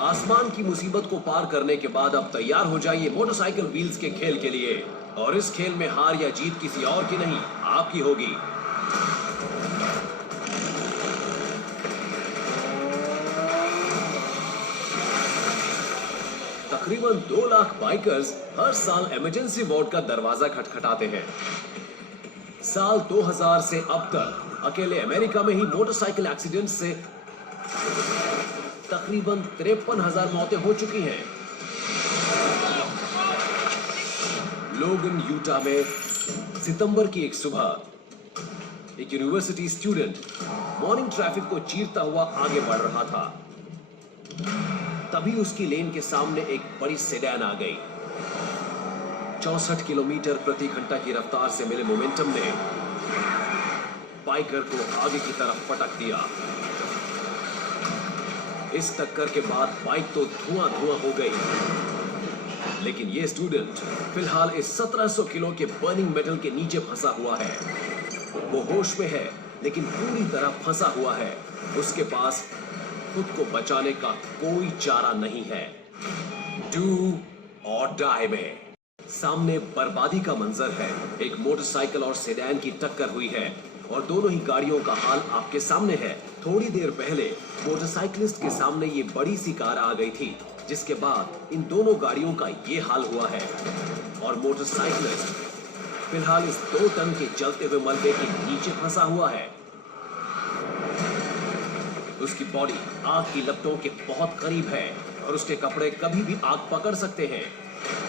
आसमान की मुसीबत को पार करने के बाद अब तैयार हो जाइए मोटरसाइकिल व्हील्स के खेल के लिए। और इस खेल में हार या जीत किसी और की नहीं, आपकी होगी। तकरीबन 2 लाख बाइकर्स हर साल इमरजेंसी वार्ड का दरवाजा खटखटाते हैं। साल 2000 से अब तक अकेले अमेरिका में ही मोटरसाइकिल एक्सीडेंट से तकरीबन 53,000 मौतें हो चुकी हैं। लोगन यूटा में सितंबर की एक सुबह एक यूनिवर्सिटी स्टूडेंट मॉर्निंग ट्रैफिक को चीरता हुआ आगे बढ़ रहा था। तभी उसकी लेन के सामने एक बड़ी सेडान आ गई। 64 किलोमीटर प्रति घंटा की रफ्तार से मिले मोमेंटम ने बाइकर को आगे की तरफ पटक दिया। इस टक्कर के बाद बाइक तो धुआं हो गई, लेकिन ये स्टूडेंट फिलहाल इस 1700 किलो के बर्निंग मेटल के नीचे फंसा हुआ है। वो होश में है, लेकिन पूरी तरह फंसा हुआ है। उसके पास खुद को बचाने का कोई चारा नहीं है। डू और डाई में सामने बर्बादी का मंजर है। एक मोटरसाइकिल और सेडान की टक्कर हुई है और दोनों ही गाड़ियों का हाल आपके सामने है। थोड़ी देर पहले मोटरसाइकिलिस्ट के सामने ये बड़ी सी कार आ गई थी, जिसके बाद इन दोनों गाड़ियों का ये हाल हुआ है। और मोटरसाइकिलिस्ट फिलहाल इस 2 टन के जलते हुए मलबे के नीचे फंसा हुआ है। उसकी बॉडी आग की लपटों के बहुत करीब है और उसके कपड़े कभी भी आग पकड़ सकते हैं।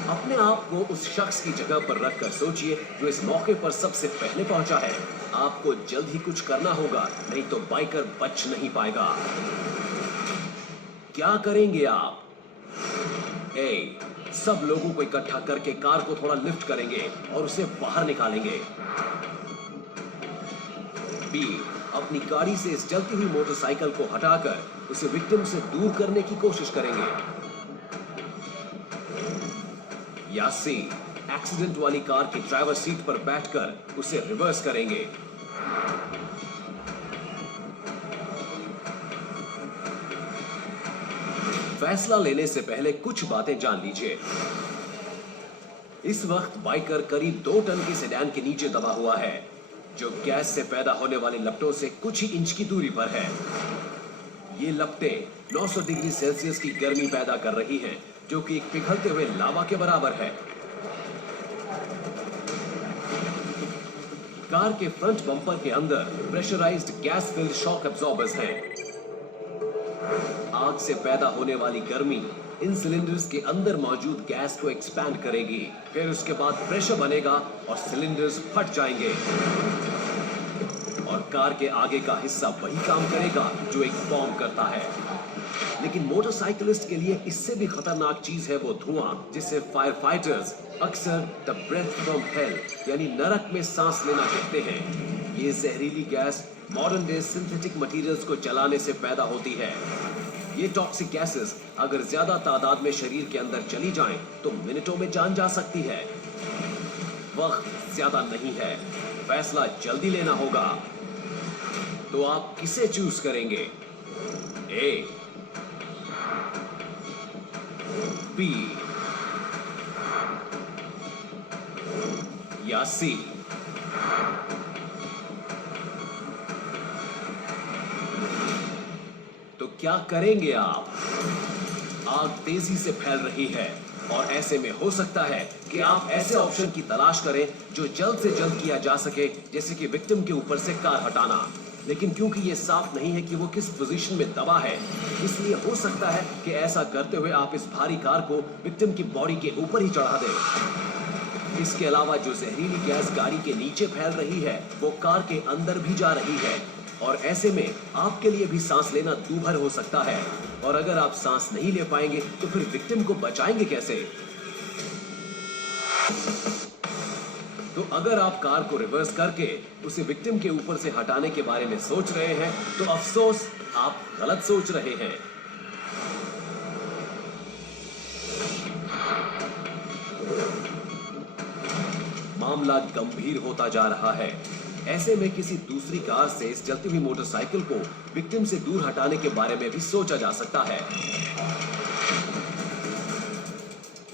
अपने आप को उस शख्स की जगह पर रखकर सोचिए जो इस मौके पर सबसे पहले पहुंचा है। आपको जल्द ही कुछ करना होगा, नहीं तो बाइकर बच नहीं पाएगा। क्या करेंगे आप? ए, सब लोगों को इकट्ठा करके कार को थोड़ा लिफ्ट करेंगे और उसे बाहर निकालेंगे। बी, अपनी गाड़ी से इस जलती हुई मोटरसाइकिल को हटाकर उसे विक्टिम से दूर करने की कोशिश करेंगे। या सी, एक्सीडेंट वाली कार की ड्राइवर सीट पर बैठकर उसे रिवर्स करेंगे। फैसला लेने से पहले कुछ बातें जान लीजिए। इस वक्त बाइकर करीब 2 टन की सेडान के नीचे दबा हुआ है, जो गैस से पैदा होने वाली लपटों से कुछ ही इंच की दूरी पर है। ये लपटें 900 डिग्री सेल्सियस की गर्मी पैदा कर रही हैं, जो कि एक पिघलते हुए लावा के बराबर है। कार के फ्रंट बम्पर के अंदर pressurised gas filled shock absorbers हैं। आग से पैदा होने वाली गर्मी इन सिलेंडर्स के अंदर मौजूद गैस को एक्सपैंड करेगी। फिर उसके बाद प्रेशर बनेगा और सिलेंडर्स फट जाएंगे और कार के आगे का हिस्सा वही काम करेगा जो एक बॉम्ब करता है। लेकिन मोटरसाइकिलिस्ट के लिए इससे भी खतरनाक चीज है वो धुआं, जिसे फायर फाइटर्स अक्सर द ब्रेथ फ्रॉम हेल यानी नरक में सांस लेना कहते हैं। ये जहरीली gas modern day synthetic materials को जलाने से पैदा होती है। ये टॉक्सिक गैसेस अगर ज्यादा तादाद में शरीर के अंदर चली जाएं तो मिनटों में जान जा सकती है। वक्त ज्यादा नहीं है, फैसला जल्दी लेना होगा। तो आप किसे चूज करेंगे? ए, बी या सी? तो क्या करेंगे आप? आग तेजी से फैल रही है और ऐसे में हो सकता है कि आप ऐसे ऑप्शन की तलाश करें जो जल्द से जल्द किया जा सके, जैसे कि विक्टिम के ऊपर से कार हटाना। लेकिन क्योंकि ये साफ नहीं है कि वो किस पोजीशन में दबा है, इसलिए हो सकता है कि ऐसा करते हुए आप इस भारी कार को विक्टिम की बॉडी के ऊपर ही चढ़ा दें। इसके अलावा जो जहरीली गैस गाड़ी के नीचे फैल रही है वो कार के अंदर भी जा रही है और ऐसे में आपके लिए भी सांस लेना दूभर हो सकता है। और अगर आप सांस नहीं ले पाएंगे तो फिर विक्टिम को बचाएंगे कैसे? तो अगर आप कार को रिवर्स करके उसे विक्टिम के ऊपर से हटाने के बारे में सोच रहे हैं तो अफसोस, आप गलत सोच रहे हैं। मामला गंभीर होता जा रहा है। ऐसे में किसी दूसरी कार से इस जलती हुई मोटरसाइकिल को विक्टिम से दूर हटाने के बारे में भी सोचा जा सकता है।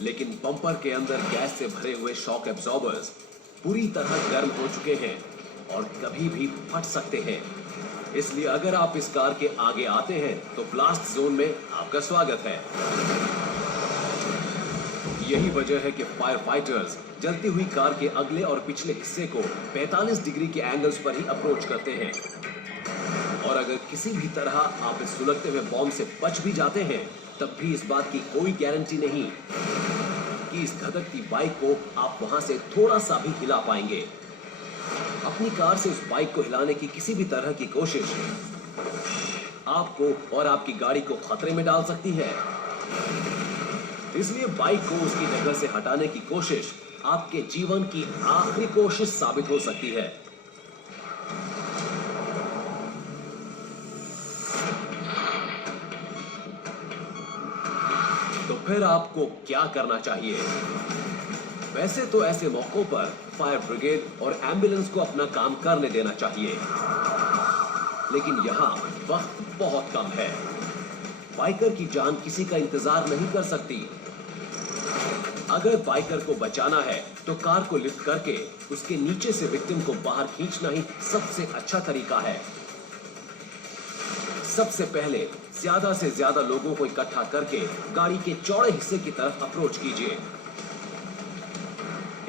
लेकिन बम्पर के अंदर गैस से भरे हुए शॉक एब्जॉर्बर्स पूरी तरह गर्म हो चुके हैं और कभी भी फट सकते हैं। इसलिए अगर आप इस कार के आगे आते हैं तो ब्लास्ट जोन में आपका स्वागत है। यही वजह है कि फायर फाइटर्स जलती हुई कार के अगले और पिछले हिस्से को 45 डिग्री के एंगल्स पर ही अप्रोच करते हैं। और अगर किसी भी तरह आप इस सुलगते हुए बॉम्ब से बच भी जाते हैं, तब भी इस बात की कोई गारंटी नहीं कि इस धधकती बाइक को आप वहां से थोड़ा सा भी हिला पाएंगे। अपनी कार से उस बाइक को हिलाने की किसी भी तरह की कोशिश आपको और आपकी गाड़ी को खतरे में डाल सकती है। इसलिए बाइक को उसकी जगह से हटाने की कोशिश आपके जीवन की आखिरी कोशिश साबित हो सकती है। तो फिर आपको क्या करना चाहिए? वैसे तो ऐसे मौकों पर फायर ब्रिगेड और एम्बुलेंस को अपना काम करने देना चाहिए, लेकिन यहां वक्त बहुत कम है। बाइकर की जान किसी का इंतजार नहीं कर सकती। अगर बाइकर को बचाना है तो कार को लिफ्ट करके उसके नीचे से विक्टिम को बाहर खींचना ही सबसे अच्छा तरीका है। सबसे पहले ज्यादा से ज्यादा लोगों को इकट्ठा करके गाड़ी के चौड़े हिस्से की तरफ अप्रोच कीजिए।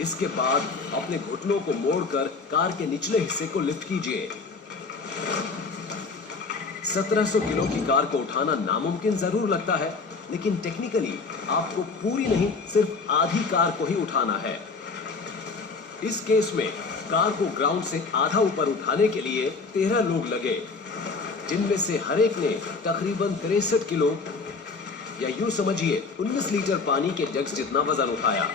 इसके बाद अपने घुटनों को मोड़कर कार के निचले हिस्से को लिफ्ट कीजिए। 1700 किलो की कार को उठाना नामुमकिन जरूर लगता है, लेकिन टेक्निकली आपको पूरी नहीं सिर्फ आधी कार को ही उठाना है। इस केस में कार को ग्राउंड से आधा ऊपर उठाने के लिए 13 लोग लगे, जिनमें से हर एक ने तकरीबन 63 किलो या यूं समझिए 19 लीटर पानी के जग्स जितना वजन उठाया।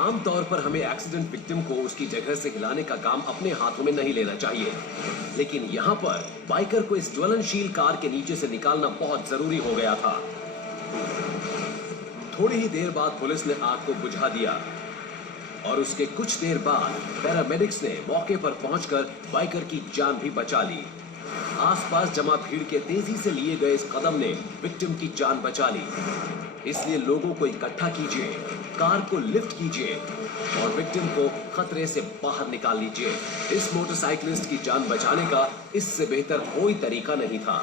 आमतौर पर हमें एक्सीडेंट विक्टिम को उसकी जगह से हिलाने का काम अपने हाथों में नहीं लेना चाहिए, लेकिन यहाँ पर बाइकर को इस ज्वलनशील कार के नीचे से निकालना बहुत जरूरी हो गया था। थोड़ी ही देर बाद पुलिस ने आग को बुझा दिया और उसके कुछ देर बाद पैरामेडिक्स ने मौके पर पहुंचकर बाइकर की जान भी बचा ली। आसपास जमा भीड़ के तेजी से लिए गए इस कदम ने विक्टिम की जान बचा ली। इसलिए लोगों को इकट्ठा कीजिए, कार को लिफ्ट कीजिए और विक्टिम को खतरे से बाहर निकाल लीजिए। इस मोटरसाइकिलिस्ट की जान बचाने का इससे बेहतर कोई तरीका नहीं था।